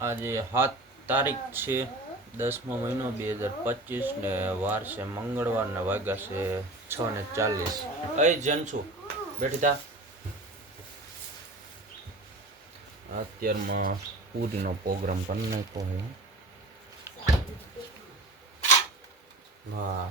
આજે 7 તારીખ છે 10મો મહિનો 2025 ને વાર છે મંગળવાર ને વાગ્યા છે 6:40. અહીં જેનસુ બેઠી તા. અત્યારમાં પૂરીનો પ્રોગ્રામ કરી નાખ્યો હું. હા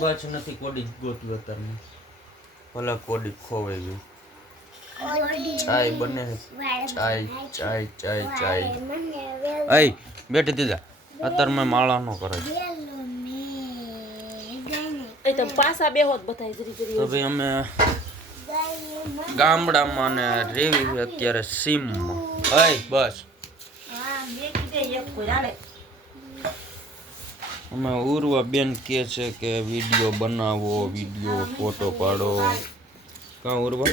બસ નથી કોડી ગોતી અત્યારમાં. ભલે કોડી ખોવાઈ ગઈ. ચાય બને ચાય આય બેઠી દીધા અત્યારમાં માળા નો કરે તો પાસા બેહોત બતાય જરી જરી. તો ભાઈ અમે ગામડામાં ને રેવી અત્યારે સીમમાં. આય બસ અમે ઉર્વા બેન કહે છે કે વિડીયો બનાવો, વિડીયો ફોટો પાડો. કાં ઉર્વા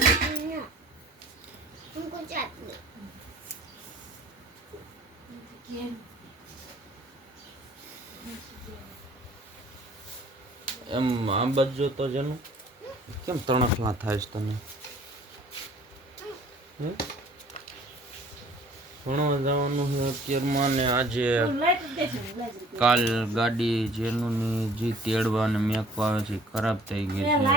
એમ આમ બાજુ તો જેનું કેમ તણખલા થાય છે તને? ભણવા જવાનું છે અત્યારમાં ને આજે કાલ ગાડી જેનુંની જે તેડવા ને મેકવા આવે છે ખરાબ થઈ ગઈ છે એટલે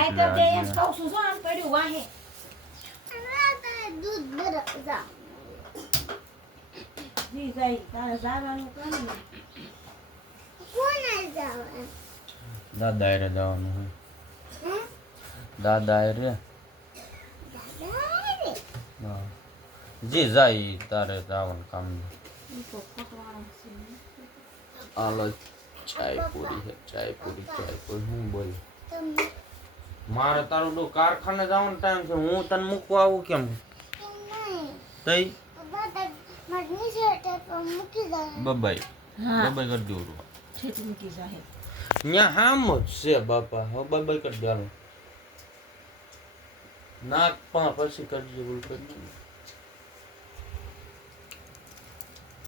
દાદા રે જવાનું હોય. દાદા રે હા જી જાય તારે જવાનું કામ નહીં. હાલો ચાય પૂરી હું બોલ મારે તારું તો કારખાને જવાનો ટાઈમ છે. હું તને મૂકવા આવું કેમ તઈ બબાઈ બબાઈ કરી દઉં ત્યાં હામ જ છે બાપા. હવે બબાઈ કરી દેવાનું નાક પા પછી કરજે બોલ કરી